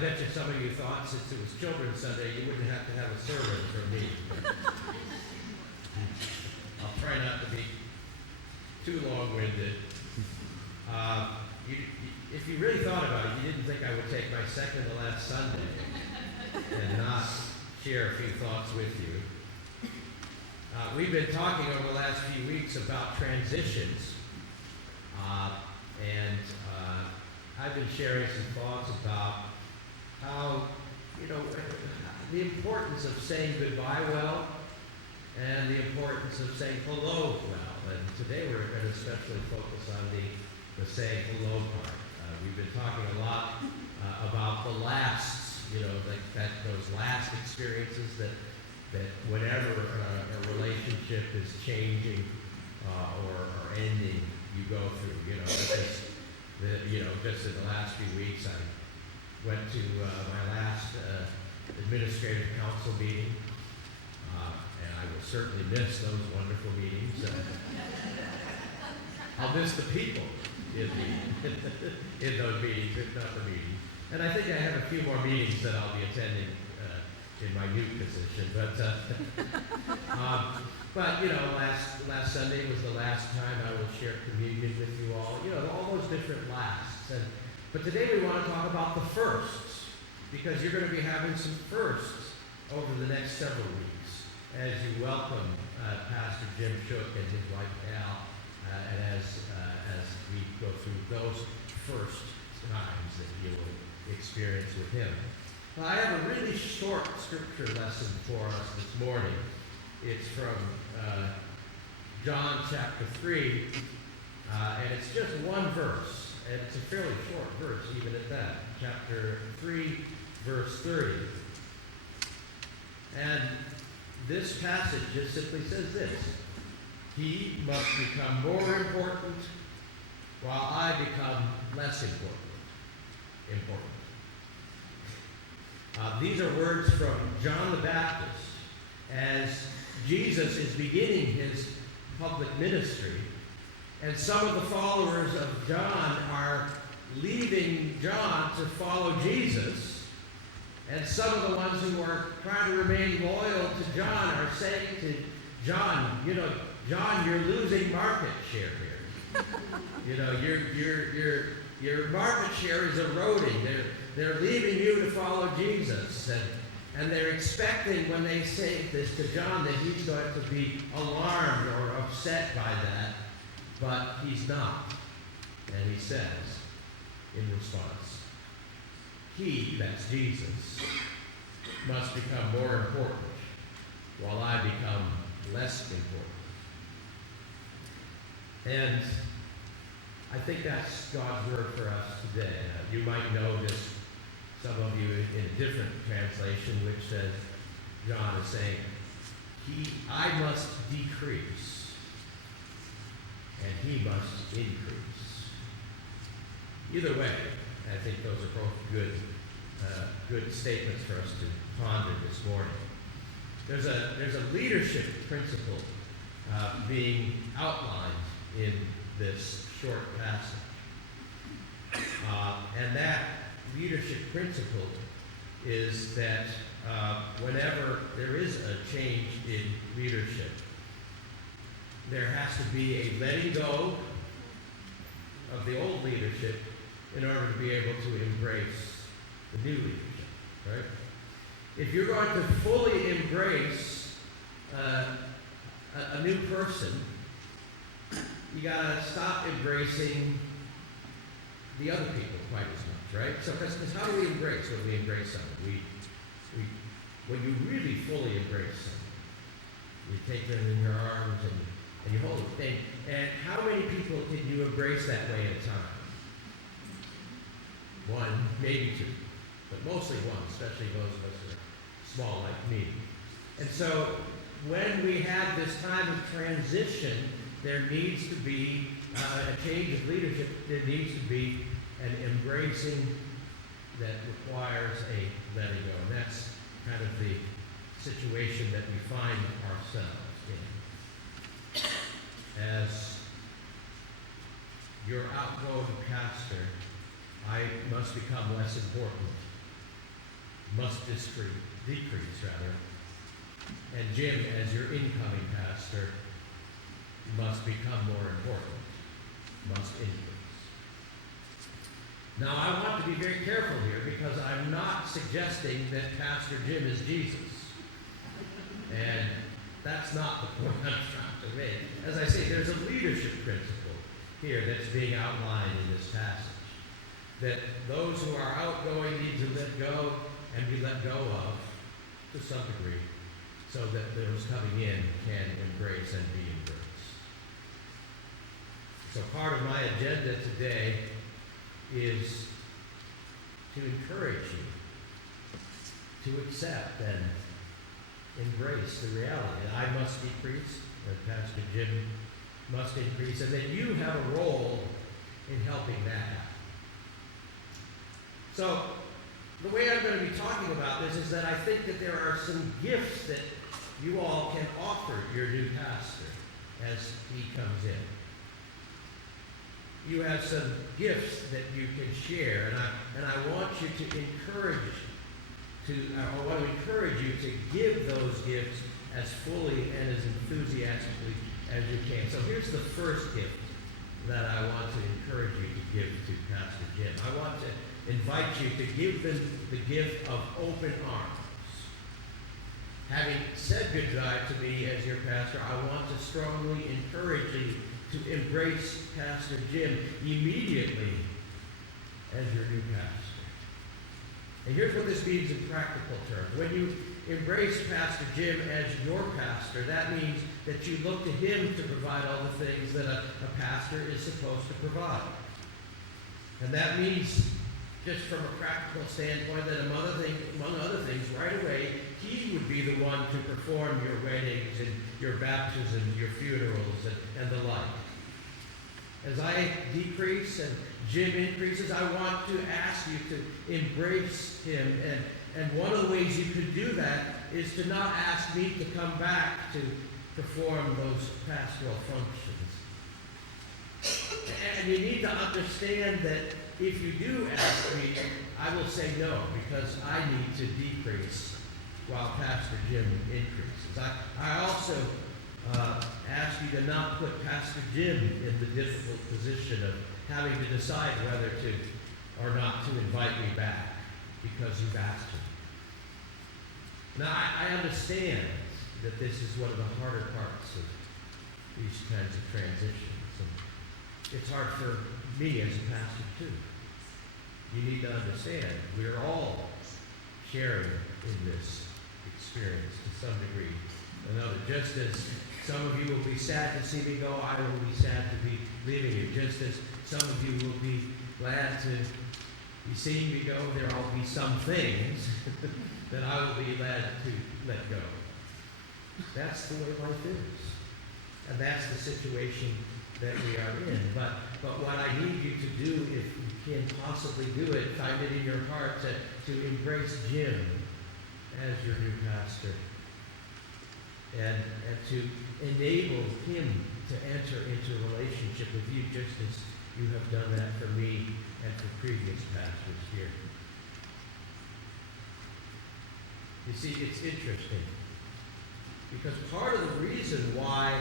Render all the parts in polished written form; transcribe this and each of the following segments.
bet you some of you thought since it was Children's Sunday, you wouldn't have to have a sermon from me. I'll try not to be too long-winded. If you really thought about it, you didn't think I would take my second to last Sunday and not share a few thoughts with you. We've been talking over the last few weeks about transitions, and I've been sharing some thoughts about how, the importance of saying goodbye well and the importance of saying hello well. And today we're going to especially focus on the saying hello part. We've been talking a lot about the lasts, those last experiences that whenever a relationship is changing or ending, you go through. Just in the last few weeks, I went to my last administrative council meeting, and I will certainly miss those wonderful meetings. I'll miss the people in those meetings, if not the meetings. And I think I have a few more meetings that I'll be attending in my new position. But last Sunday was the last time I will share communion with you all. All those different lasts. But today we want to talk about the firsts, because you're going to be having some firsts over the next several weeks as you welcome Pastor Jim Shook and his wife Al, and as we go through those first times that you will experience with him. I have a really short scripture lesson for us this morning. It's from John chapter 3, and it's just one verse. And it's a fairly short verse, even at that. Chapter 3, verse 30. And this passage just simply says this: He must become more important while I become less important. These are words from John the Baptist as Jesus is beginning his public ministry, and some of the followers of John are leaving John to follow Jesus, and some of the ones who are trying to remain loyal to John are saying to John, John, you're losing market share here. Your market share is eroding. They're leaving you to follow Jesus. And they're expecting, when they say this to John, that he's going to be alarmed or upset by that. But he's not. And he says, in response, he, that's Jesus, must become more important while I become less important. And I think that's God's word for us today. You might know this, some of you, in a different translation, which says, John is saying, I must decrease, and he must increase. Either way, I think those are both good statements for us to ponder this morning. There's a leadership principle being outlined in this short passage. And that leadership principle is that whenever there is a change in leadership, there has to be a letting go of the old leadership in order to be able to embrace the new leadership, right? If you're going to fully embrace a new person, you got to stop embracing the other people quite as much, right? So, because how do we embrace when we embrace someone? When you really fully embrace someone, you take them in your arms and you hold them. And how many people can you embrace that way at a time? One, maybe two, but mostly one, especially those of us who are small like me. And so, when we have this time of transition, there needs to be a change of leadership. There needs to be an embracing that requires a letting go. And that's kind of the situation that we find ourselves in. As your outgoing pastor, I must become less important must decrease rather. And Jim, as your incoming pastor, must become more important, must increase. Now, I want to be very careful here because I'm not suggesting that Pastor Jim is Jesus. And that's not the point I'm trying to make. As I say, there's a leadership principle here that's being outlined in this passage. That those who are outgoing need to let go and be let go of to some degree so that those coming in can embrace and be embraced. So part of my agenda today is to encourage you to accept and embrace the reality that I must decrease, that Pastor Jim must increase, and that you have a role in helping that happen. So, the way I'm going to be talking about this is that I think that there are some gifts that you all can offer your new pastor as he comes in. You have some gifts that you can share, and I want you to I want to encourage you to give those gifts as fully and as enthusiastically as you can. So here's the first gift that I want to encourage you to give to Pastor Jim. I want to invite you to give them the gift of open arms. Having said goodbye to me as your pastor, I want to strongly encourage you to embrace Pastor Jim immediately as your new pastor. And here's what this means in practical terms. When you embrace Pastor Jim as your pastor, that means that you look to him to provide all the things that a pastor is supposed to provide. And that means, just from a practical standpoint, that among other things, right away, he would be the one to perform your weddings and your baptisms, your funerals, and the like. As I decrease and Jim increases, I want to ask you to embrace him. And one of the ways you could do that is to not ask me to come back to perform those pastoral functions. And you need to understand that if you do ask me, I will say no, because I need to decrease while Pastor Jim increases. I also ask you to not put Pastor Jim in the difficult position of having to decide whether to or not to invite me back because you've asked him. Now, I understand that this is one of the harder parts of these kinds of transitions. And it's hard for me as a pastor, too. You need to understand, we're all sharing in this experience to some degree or another. Just as some of you will be sad to see me go, I will be sad to be leaving you. Just as some of you will be glad to be seeing me go, there will be some things that I will be glad to let go. That's the way life is. And that's the situation that we are in. But what I need you to do, if you can possibly do it, find it in your heart to embrace Jim as your new pastor. And to enable him to enter into a relationship with you just as you have done that for me and for previous pastors here. You see, it's interesting because part of the reason why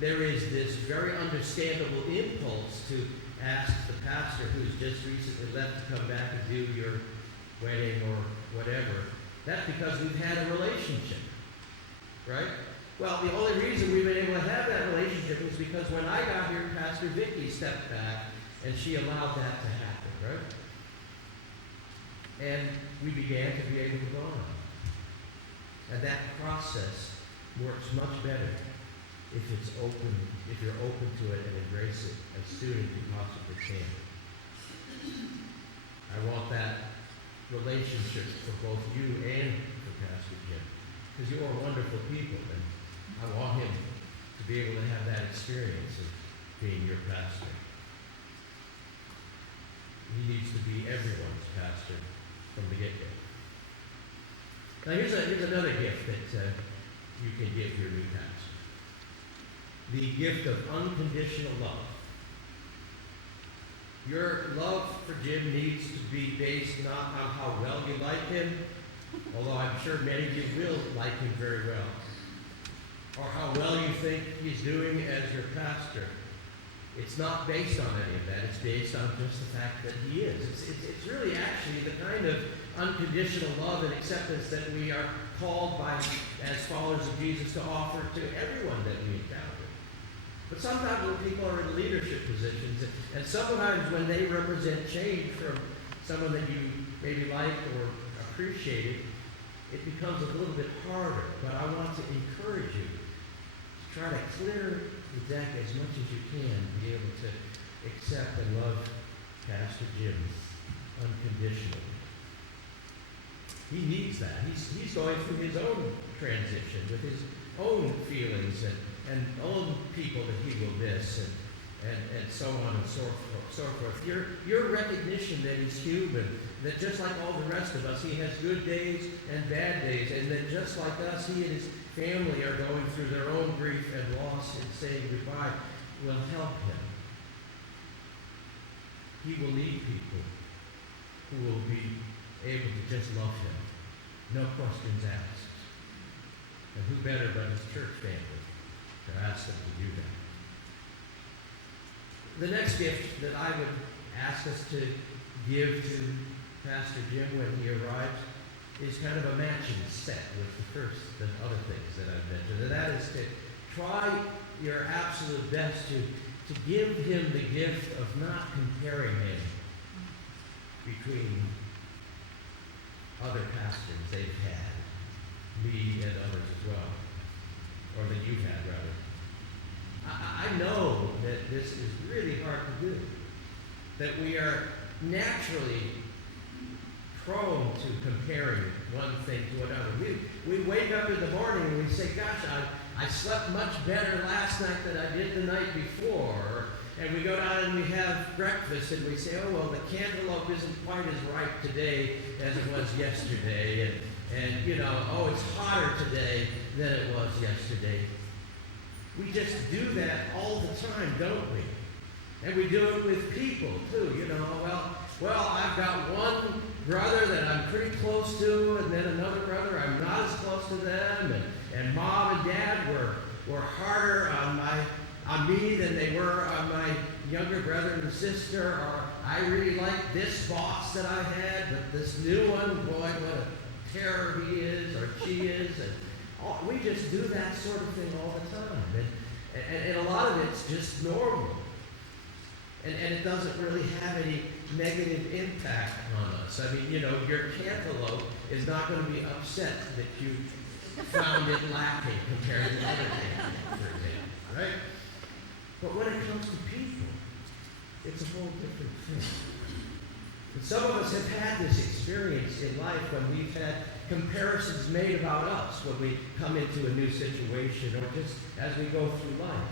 there is this very understandable impulse to ask the pastor who's just recently left to come back and do your wedding or whatever, that's because we've had a relationship, right? Well, the only reason we've been able to have that relationship is because when I got here, Pastor Vicky stepped back and she allowed that to happen, right? And we began to be able to go on. And that process works much better if it's open, if you're open to it and embrace it as soon as you possibly can. I want that relationship for both you and for Pastor Jim, because you are wonderful people, and I want him to be able to have that experience of being your pastor. He needs to be everyone's pastor from the get-go. Now here's another gift that you can give your new pastor. The gift of unconditional love. Your love for Jim needs to be based not on how well you like him, although I'm sure many of you will like him very well, or how well you think he's doing as your pastor. It's not based on any of that. It's based on just the fact that he is. It's really actually the kind of unconditional love and acceptance that we are called by, as followers of Jesus, to offer to everyone that we encounter. But sometimes when people are in leadership positions, and sometimes when they represent change from someone that you maybe like or appreciate, it becomes a little bit harder. But I want to encourage you to try to clear the deck as much as you can, be able to accept and love Pastor Jim unconditionally. He needs that. He's going through his own transition with his own feelings and own people that he will miss and so on and so forth. Your recognition that he's human, that just like all the rest of us, he has good days and bad days, and that just like us, he and his family are going through their own grief and loss and saying goodbye, will help him. He will need people who will be able to just love him, no questions asked. And who better but his church family to ask them to do that? The next gift that I would ask us to give to Pastor Jim when he arrives is kind of a matching set with the other things that I've mentioned. And that is to try your absolute best to give him the gift of not comparing him between other pastors they've had, me and others as well, or that you've had, rather. I know that this is really hard to do, that we are naturally prone to comparing one thing to another. We wake up in the morning and we say, gosh, I slept much better last night than I did the night before. And we go down and we have breakfast and we say, oh, well, the cantaloupe isn't quite as ripe today as it was yesterday. And you know, oh, it's hotter today than it was yesterday. We just do that all the time, don't we? And we do it with people, too. You know, well, I've got one brother that I'm pretty close to, and then another brother I'm not as close to them, and mom and dad were harder on me than they were on my younger brother and sister, or I really like this boss that I had, but this new one, boy, what a terror he is, or she is, and we just do that sort of thing all the time, and a lot of it's just normal. And it doesn't really have any negative impact on us. I mean, you know, your cantaloupe is not going to be upset that you found it lacking compared to other cantaloupe, for example, right? But when it comes to people, it's a whole different thing. And some of us have had this experience in life when we've had comparisons made about us when we come into a new situation or just as we go through life.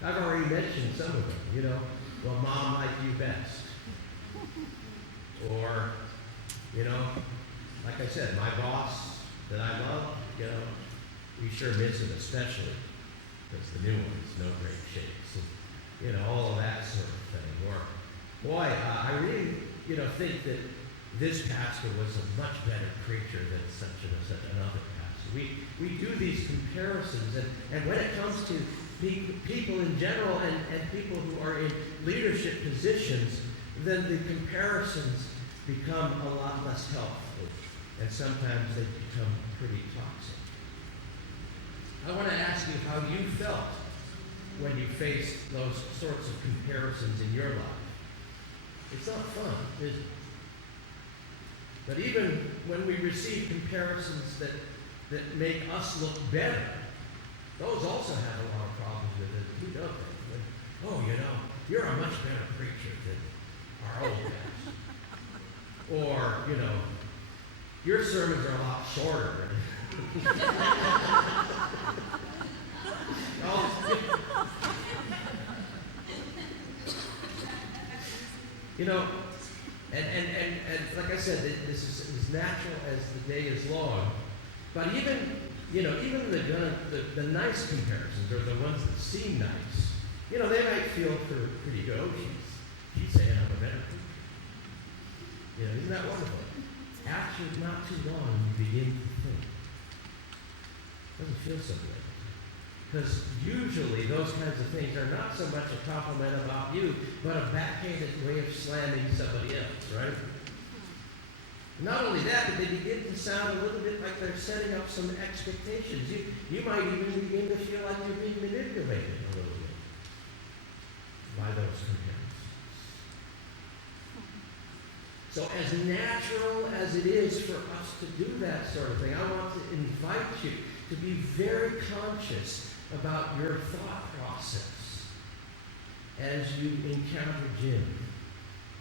I've already mentioned some of them, you know. Well, mom liked you best. Or, you know, like I said, my boss that I love, you know, we sure miss him especially because the new one's no great shape. So, you know, all of that sort of thing. Or, boy, I really, you know, think that this pastor was a much better preacher than such another pastor. We do these comparisons, and when it comes to people in general and people who are in leadership positions, then the comparisons become a lot less helpful, and sometimes they become pretty toxic. I want to ask you how you felt when you faced those sorts of comparisons in your life. It's not fun, is it? But even when we receive comparisons that make us look better, those also have a lot of problems with it, too, don't they? Like, oh, you know, you're a much better preacher than our old pastor. Or, you know, your sermons are a lot shorter. You know, and like I said, this is as natural as the day is long. But even the nice comparisons, or the ones that seem nice, you know, they might feel pretty good. Oh, she's saying I'm a better preacher. You know, isn't that wonderful? after not too long, you begin to think, doesn't feel so good. Because usually those kinds of things are not so much a compliment about you, but a backhanded way of slamming somebody else, right? Not only that, but they begin to sound a little bit like they're setting up some expectations. You might even begin to feel like you're being manipulated a little bit by those comparisons. So as natural as it is for us to do that sort of thing, I want to invite you to be very conscious about your thought process as you encounter Jim.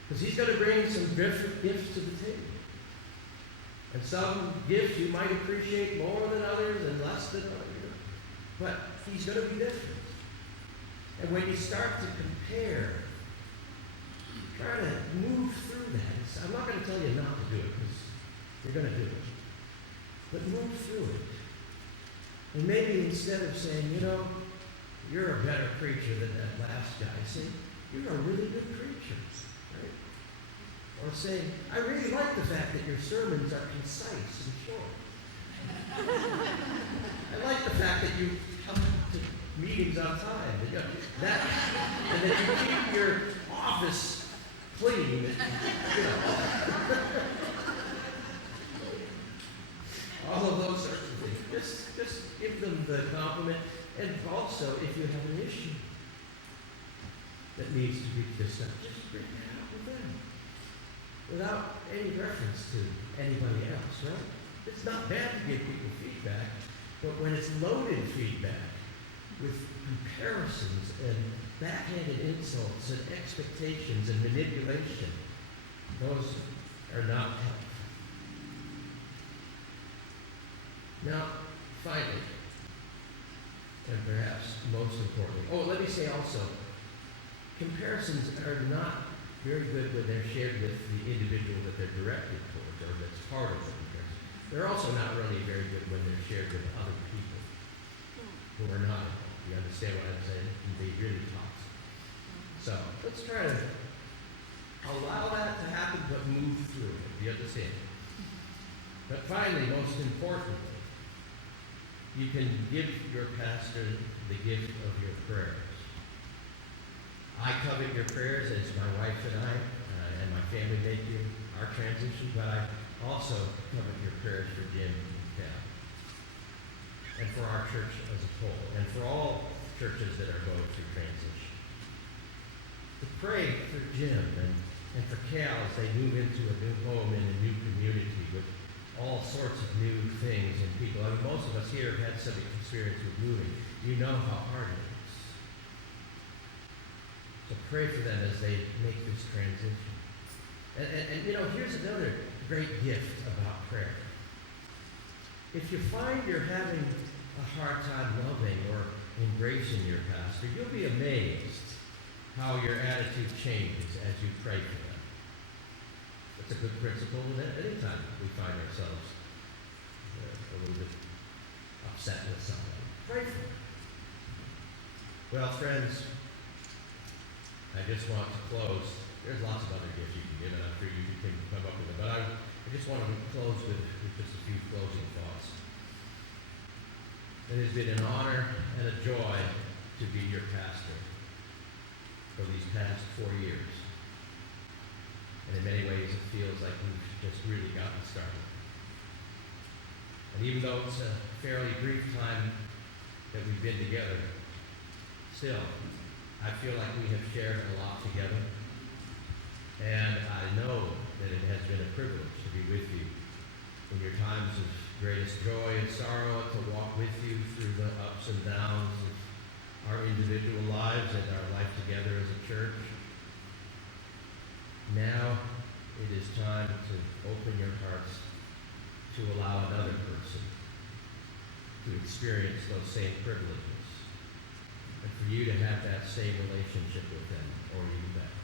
Because he's going to bring some different gifts to the table. And some gifts you might appreciate more than others and less than others. But he's going to be different. And when you start to compare, try to move through that. I'm not going to tell you not to do it, because you're going to do it. But move through it. And maybe instead of saying, you're a better preacher than that last guy, say, you're a really good preacher. Right? Or saying, I really like the fact that your sermons are concise and short. I like the fact that you come to meetings on time. And that you keep your office clean. All of those sorts of things. Just give them the compliment. And also, if you have an issue that needs to be discussed, just bring that up with them. Without any reference to anybody else, right? It's not bad to give people feedback, but when it's loaded feedback with comparisons and backhanded insults and expectations and manipulation, those are not helpful. Now, finally, and perhaps most importantly, let me say also, comparisons are not very good when they're shared with the individual that they're directed towards or that's part of the comparison. They're also not really very good when they're shared with other people who are not involved. You understand what I'm saying? It can be really toxic. So let's try to allow that to happen, but move through it. You understand? But finally, most importantly, you can give your pastor the gift of your prayers. I covet your prayers as my wife and I and my family make our transition, but I also covet your prayers for Jim and Cal, and for our church as a whole, and for all churches that are going through transition. To pray for Jim and for Cal as they move into a new home in a new community with all sorts of new things and people. I mean, most of us here have had some experience with moving. You know how hard it is. So pray for them as they make this transition. And here's another great gift about prayer. If you find you're having a hard time loving or embracing your pastor, you'll be amazed how your attitude changes as you pray for them. It's a good principle at any time we find ourselves a little bit upset with somebody. Pray for them. Well, friends, I just want to close. There's lots of other gifts you can give, and I'm sure you can come up with them. But I just want to close with just a few closing thoughts. It has been an honor and a joy to be your pastor for these past 4 years. And in many ways, it feels like we've just really gotten started. And even though it's a fairly brief time that we've been together, still, I feel like we have shared a lot together. And I know that it has been a privilege to be with you in your times of greatest joy and sorrow, to walk with you through the ups and downs of our individual lives and our life together as a church. Now it is time to open your hearts to allow another person to experience those same privileges, and for you to have that same relationship with them, or even better.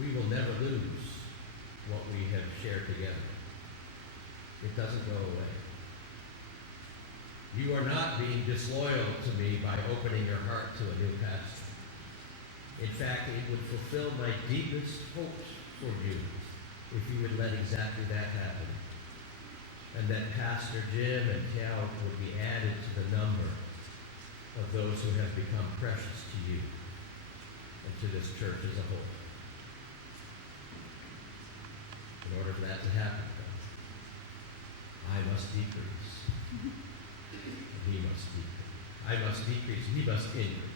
We will never lose what we have shared together. It doesn't go away. You are not being disloyal to me by opening your heart to a new pastor. In fact, it would fulfill my deepest hopes for you if you would let exactly that happen. And that Pastor Jim and Cal would be added to the number of those who have become precious to you and to this church as a whole. In order for that to happen, I must decrease, and he must decrease. I must decrease, and he must increase.